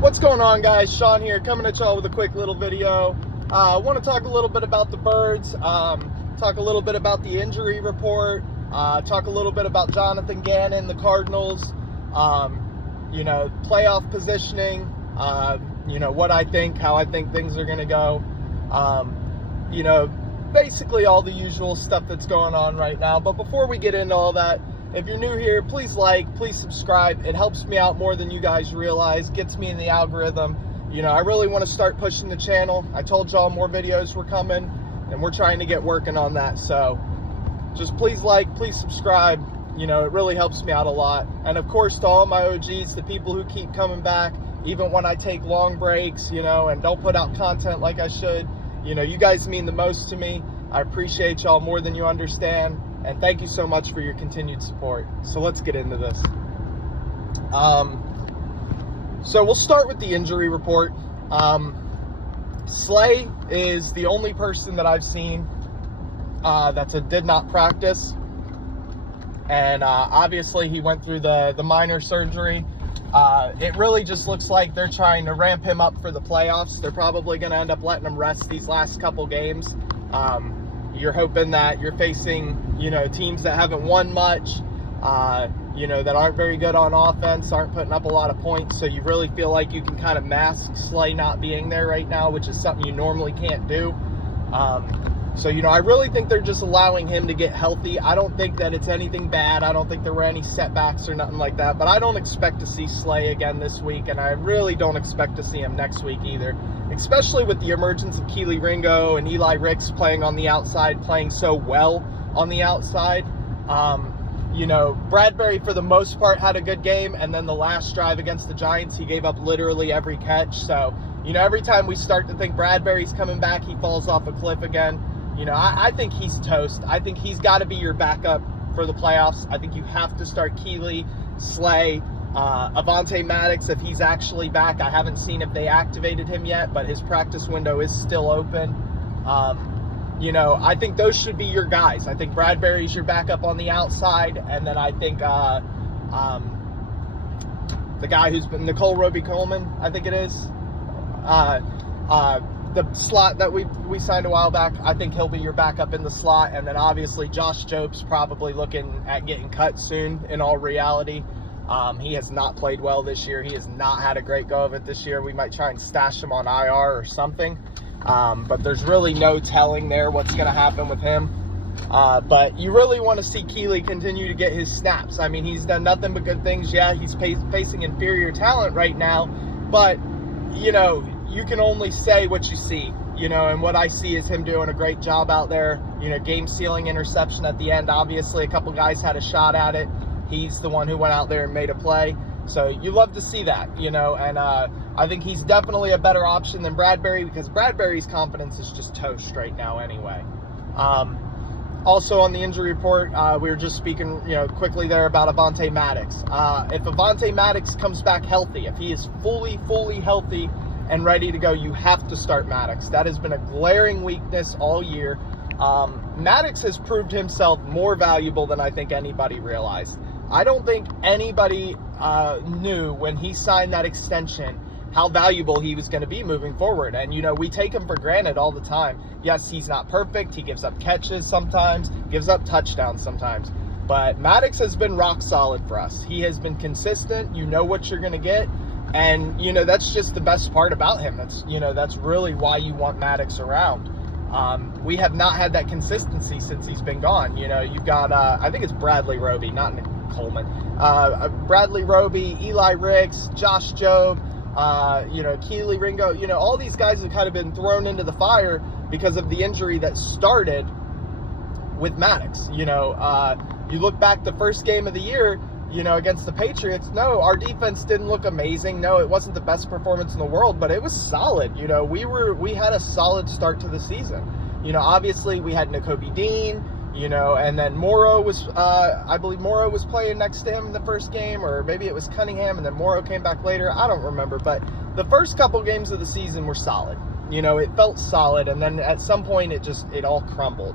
What's going on, guys? Sean here, coming at y'all with a quick little video. I want to talk a little bit about the Birds, talk a little bit about the injury report, talk a little bit about Jonathan Gannon, the Cardinals, playoff positioning, what I think, how I think things are going to go, basically all the usual stuff that's going on right now. But before we get into all that, if you're new here, please please subscribe. It helps me out more than you guys realize, gets me in the algorithm. I really want to start pushing the channel. I told y'all more videos were coming, and we're trying to get working on that. So just please please subscribe. It really helps me out a lot. And of course, to all my OGs, the people who keep coming back, even when I take long breaks, and don't put out content like I should, you guys mean the most to me. I appreciate y'all more than you understand. And thank you so much for your continued support. So let's get into this. So we'll start with the injury report. Slay is the only person that I've seen did not practice. And obviously he went through the minor surgery. It really just looks like they're trying to ramp him up for the playoffs. They're probably going to end up letting him rest these last couple games. You're hoping that you're facing, teams that haven't won much, that aren't very good on offense, aren't putting up a lot of points. So you really feel like you can kind of mask Slay not being there right now, which is something you normally can't do. I really think they're just allowing him to get healthy. I don't think that it's anything bad. I don't think there were any setbacks or nothing like that. But I don't expect to see Slay again this week, and I really don't expect to see him next week either, especially with the emergence of Kelee Ringo and Eli Ricks playing on the outside, playing so well on the outside. Bradbury, for the most part, had a good game, and then the last drive against the Giants, he gave up literally every catch. So, every time we start to think Bradbury's coming back, he falls off a cliff again. I think he's toast. I think he's got to be your backup for the playoffs. I think you have to start Kelee, Slay, Avonte Maddox if he's actually back. I haven't seen if they activated him yet, but his practice window is still open. I think those should be your guys. I think Bradbury's your backup on the outside, and then I think the guy who's been Nicole Roby-Coleman, I think it is. The slot that we signed a while back, I think he'll be your backup in the slot. And then obviously Josh Job's probably looking at getting cut soon, in all reality. He has not played well this year. He has not had a great go of it this year. We might try and stash him on IR or something. But there's really no telling there what's going to happen with him. But you really want to see Kelee continue to get his snaps. I mean, he's done nothing but good things. Yeah, he's facing inferior talent right now. But, you can only say what you see, and what I see is him doing a great job out there. Game-sealing interception at the end. Obviously, a couple guys had a shot at it. He's the one who went out there and made a play. So you love to see that, and I think he's definitely a better option than Bradbury, because Bradbury's confidence is just toast right now anyway. Also on the injury report, we were just speaking, quickly there about Avonte Maddox. If Avonte Maddox comes back healthy, if he is fully healthy and ready to go, you have to start Maddox. That has been a glaring weakness all year. Maddox has proved himself more valuable than I think anybody realized. I don't think anybody knew when he signed that extension how valuable he was going to be moving forward. And, we take him for granted all the time. Yes, he's not perfect. He gives up catches sometimes, gives up touchdowns sometimes. But Maddox has been rock solid for us. He has been consistent. You know what you're going to get. And, that's just the best part about him. That's really why you want Maddox around. We have not had that consistency since he's been gone. You've got, I think it's Bradley Roby, not Coleman. Bradley Roby, Eli Ricks, Josh Job, Kelee Ringo. All these guys have kind of been thrown into the fire because of the injury that started with Maddox. You look back the first game of the year, against the Patriots, no, our defense didn't look amazing. No, it wasn't the best performance in the world, but it was solid. We had a solid start to the season. Obviously we had Nakobe Dean, and then Morrow was, I believe Morrow was playing next to him in the first game, or maybe it was Cunningham, and then Morrow came back later. I don't remember, but the first couple games of the season were solid. It felt solid, and then at some point it all crumbled.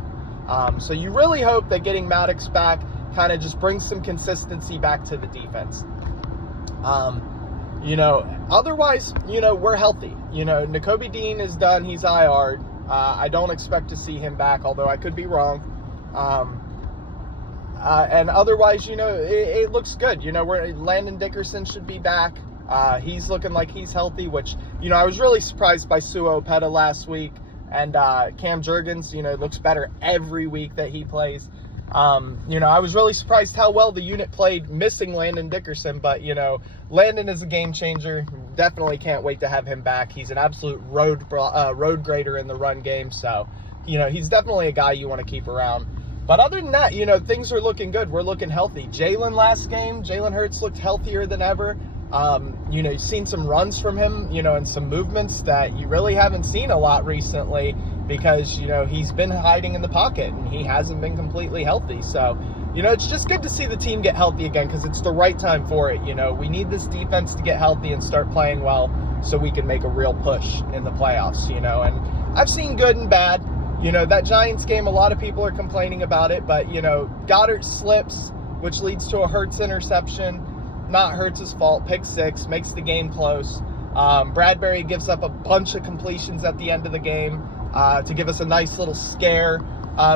So you really hope that getting Maddox back kind of just brings some consistency back to the defense. otherwise, we're healthy. Nakobe Dean is done. He's IR'd. I don't expect to see him back, although I could be wrong. And otherwise, it looks good. Landon Dickerson should be back. He's looking like he's healthy, which, I was really surprised by Suo Opeta last week. And Cam Jurgens, looks better every week that he plays. I was really surprised how well the unit played missing Landon Dickerson, but, Landon is a game changer. Definitely can't wait to have him back. He's an absolute road grader in the run game, so, he's definitely a guy you want to keep around. But other than that, things are looking good. We're looking healthy. Jalen Hurts looked healthier than ever. You've seen some runs from him, and some movements that you really haven't seen a lot recently because, he's been hiding in the pocket and he hasn't been completely healthy. So, it's just good to see the team get healthy again because it's the right time for it. We need this defense to get healthy and start playing well so we can make a real push in the playoffs, and I've seen good and bad. That Giants game, a lot of people are complaining about it, but, Goddard slips, which leads to a Hurts interception. Not Hurts' fault. Pick 6 makes the game close. Bradbury gives up a bunch of completions at the end of the game to give us a nice little scare.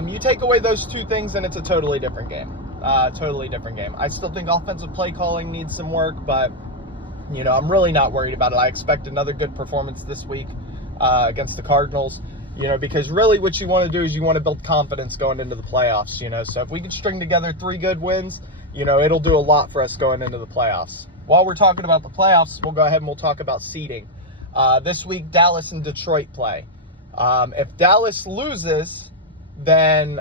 You take away those two things, and it's a totally different game. I still think offensive play calling needs some work, but, I'm really not worried about it. I expect another good performance this week against the Cardinals. Because really what you want to do is you want to build confidence going into the playoffs, So if we can string together 3 good wins, it'll do a lot for us going into the playoffs. While we're talking about the playoffs, we'll go ahead and we'll talk about seeding. This week, Dallas and Detroit play. If Dallas loses, then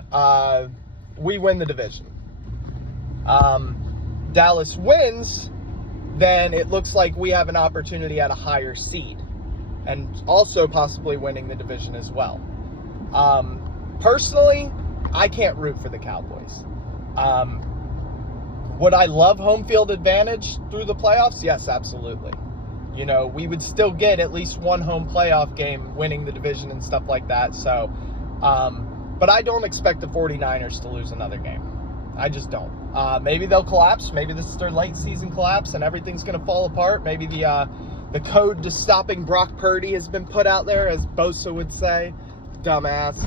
we win the division. Dallas wins, then it looks like we have an opportunity at a higher seed. And also possibly winning the division as well. Personally, I can't root for the Cowboys. Would I love home field advantage through the playoffs? Yes, absolutely. We would still get at least one home playoff game winning the division and stuff like that. So, but I don't expect the 49ers to lose another game. I just don't. Maybe they'll collapse. Maybe this is their late season collapse and everything's going to fall apart. Maybe the code to stopping Brock Purdy has been put out there, as Bosa would say. Dumbass.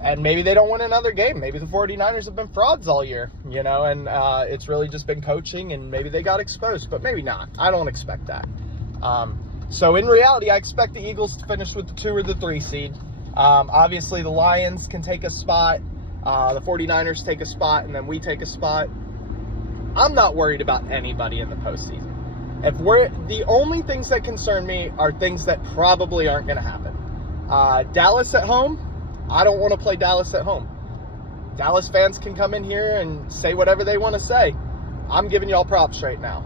And maybe they don't win another game. Maybe the 49ers have been frauds all year, and it's really just been coaching, and maybe they got exposed, but maybe not. I don't expect that. So in reality, I expect the Eagles to finish with the 2 or the 3 seed. Obviously, the Lions can take a spot. The 49ers take a spot, and then we take a spot. I'm not worried about anybody in the postseason. The only things that concern me are things that probably aren't going to happen. Dallas at home, I don't want to play Dallas at home. Dallas fans can come in here and say whatever they want to say. I'm giving y'all props right now.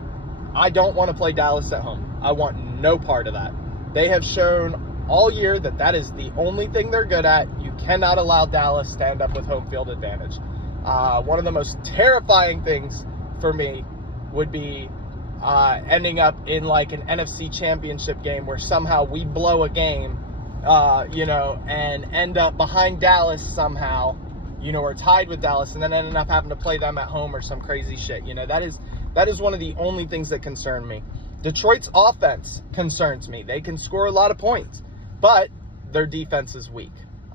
I don't want to play Dallas at home. I want no part of that. They have shown all year that is the only thing they're good at. You cannot allow Dallas to end up with home field advantage. One of the most terrifying things for me would be ending up in like an NFC championship game where somehow we blow a game, and end up behind Dallas somehow, or tied with Dallas, and then ending up having to play them at home or some crazy shit. That is one of the only things that concern me. Detroit's offense concerns me. They can score a lot of points, but their defense is weak.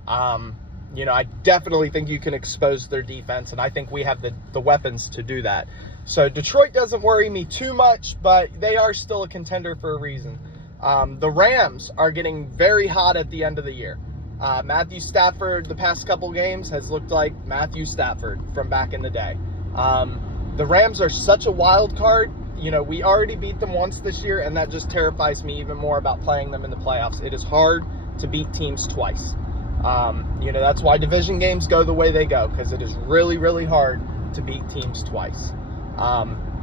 I definitely think you can expose their defense, and I think we have the weapons to do that. So Detroit doesn't worry me too much, but they are still a contender for a reason. The Rams are getting very hot at the end of the year. Matthew Stafford, the past couple games, has looked like Matthew Stafford from back in the day. The Rams are such a wild card. We already beat them once this year, and that just terrifies me even more about playing them in the playoffs. It is hard to beat teams twice. That's why division games go the way they go, because it is really, really hard to beat teams twice.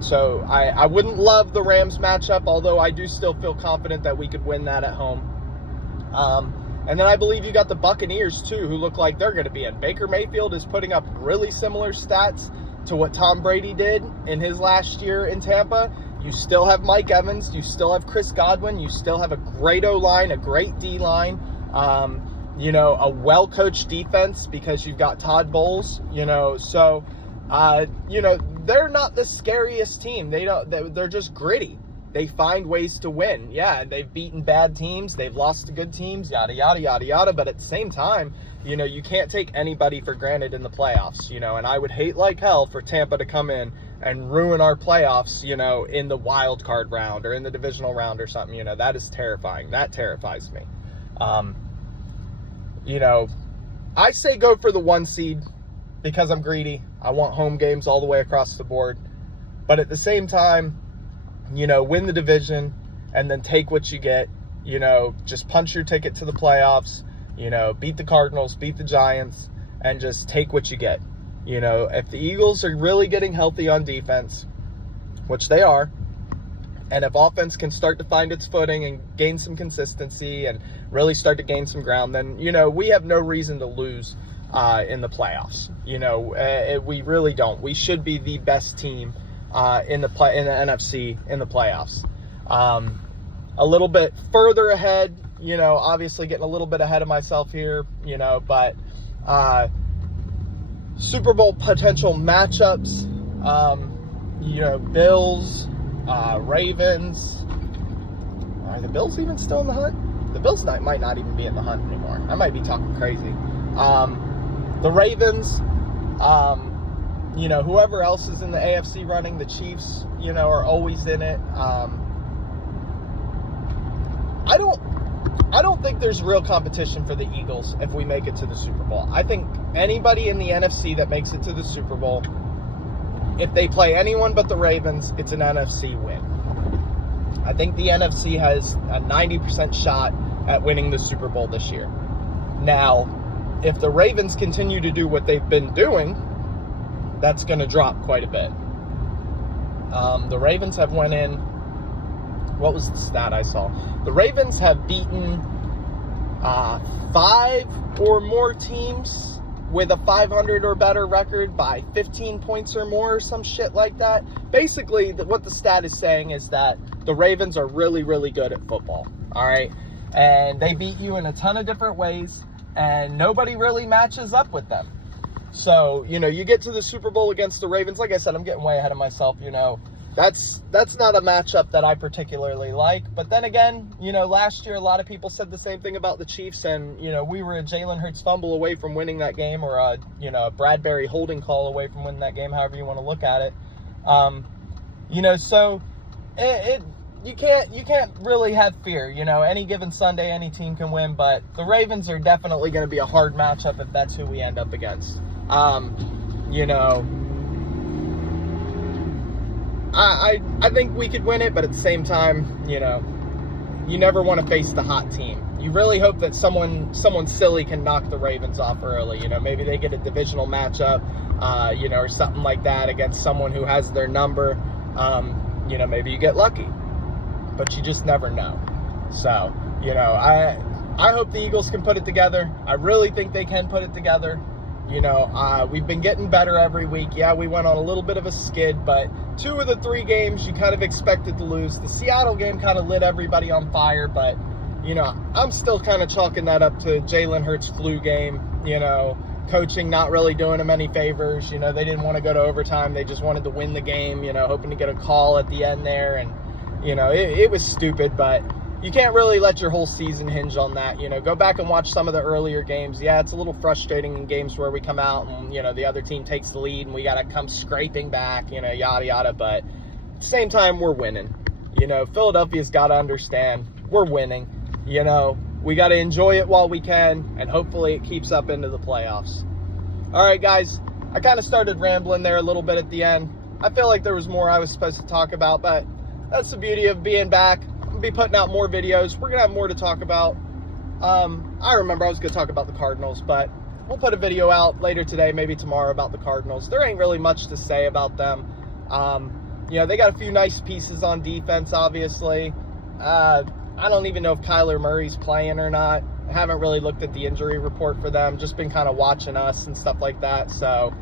So I wouldn't love the Rams matchup, although I do still feel confident that we could win that at home. And then I believe you got the Buccaneers, too, who look like they're going to be in. Baker Mayfield is putting up really similar stats to what Tom Brady did in his last year in Tampa. You still have Mike Evans. You still have Chris Godwin. You still have a great O-line, a great D-line. A well-coached defense because you've got Todd Bowles. So, they're not the scariest team. They're just gritty. they find ways to win. Yeah, and they've beaten bad teams, they've lost to good teams, yada, yada, yada, yada. But at the same time, you know, you can't take anybody for granted in the playoffs, you know, and I would hate like hell for Tampa to come in and ruin our playoffs, you know, in the wild card round or in the divisional round or something. You know, that is terrifying. That terrifies me. You know, I say go for the 1 seed because I'm greedy. I want home games all the way across the board. But at the same time, you know, win the division and then take what you get. You know, just punch your ticket to the playoffs. You know, beat the Cardinals, beat the Giants, and just take what you get. You know, if the Eagles are really getting healthy on defense, which they are, and if offense can start to find its footing and gain some consistency and really start to gain some ground, then, you know, we have no reason to lose in the playoffs. You know, we really don't. We should be the best team in the NFC in the playoffs. A little bit further ahead, you know, obviously getting a little bit ahead of myself here, you know, but Super Bowl potential matchups, you know, Bills, Ravens. Are the Bills even still in the hunt? The Bills might not even be in the hunt anymore. I might be talking crazy. The Ravens, you know, whoever else is in the AFC running, the Chiefs, you know, are always in it. I don't think there's real competition for the Eagles if we make it to the Super Bowl. I think anybody in the NFC that makes it to the Super Bowl, if they play anyone but the Ravens, it's an NFC win. I think the NFC has a 90% shot at winning the Super Bowl this year. Now, if the Ravens continue to do what they've been doing, that's going to drop quite a bit. The Ravens have went in. What was the stat I saw? The Ravens have beaten 5 or more teams with a 500 or better record by 15 points or more, or some shit like that. Basically, what the stat is saying is that the Ravens are really, really good at football, all right? And they beat you in a ton of different ways, and nobody really matches up with them. So, you know, you get to the Super Bowl against the Ravens. Like I said, I'm getting way ahead of myself, you know. That's not a matchup that I particularly like. But then again, you know, last year a lot of people said the same thing about the Chiefs, and, you know, we were a Jalen Hurts fumble away from winning that game, or a, you know, a Bradbury holding call away from winning that game, however you want to look at it. You know, so you can't really have fear. You know, any given Sunday, any team can win, but the Ravens are definitely going to be a hard matchup if that's who we end up against. You know, I think we could win it, but at the same time, you know, you never want to face the hot team. You really hope that someone silly can knock the Ravens off early. You know, maybe they get a divisional matchup, you know, or something like that against someone who has their number. You know, maybe you get lucky, but you just never know. So, you know, I hope the Eagles can put it together. I really think they can put it together. You know, we've been getting better every week. Yeah, we went on a little bit of a skid, but 2 of the 3 games you kind of expected to lose. The Seattle game kind of lit everybody on fire, but, you know, I'm still kind of chalking that up to Jalen Hurts' flu game. You know, coaching not really doing him any favors. You know, they didn't want to go to overtime. They just wanted to win the game, you know, hoping to get a call at the end there. And, you know, it was stupid, but you can't really let your whole season hinge on that. You know, go back and watch some of the earlier games. Yeah, it's a little frustrating in games where we come out and, you know, the other team takes the lead and we got to come scraping back, you know, yada, yada. But at the same time, we're winning. You know, Philadelphia's got to understand we're winning. You know, we got to enjoy it while we can, and hopefully it keeps up into the playoffs. All right, guys, I kind of started rambling there a little bit at the end. I feel like there was more I was supposed to talk about, but that's the beauty of being back. Be putting out more videos. We're gonna have more to talk about. I remember I was gonna talk about the Cardinals, but we'll put a video out later today, maybe tomorrow, about the Cardinals. There ain't really much to say about them. You know, they got a few nice pieces on defense, obviously. I don't even know if Kyler Murray's playing or not. I haven't really looked at the injury report for them, just been kind of watching us and stuff like that. So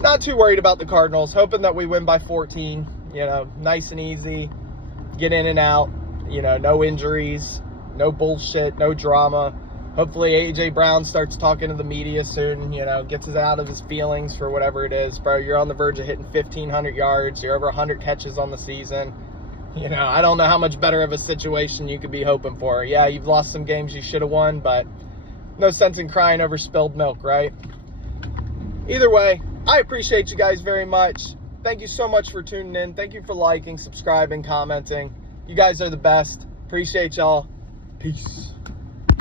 not too worried about the Cardinals, hoping that we win by 14, you know, nice and easy, get in and out. You know, no injuries, no bullshit, no drama. Hopefully A.J. Brown starts talking to the media soon, you know, gets us out of his feelings for whatever it is. Bro, you're on the verge of hitting 1,500 yards. You're over 100 catches on the season. You know, I don't know how much better of a situation you could be hoping for. Yeah, you've lost some games you should have won, but no sense in crying over spilled milk, right? Either way, I appreciate you guys very much. Thank you so much for tuning in. Thank you for liking, subscribing, commenting. You guys are the best. Appreciate y'all. Peace.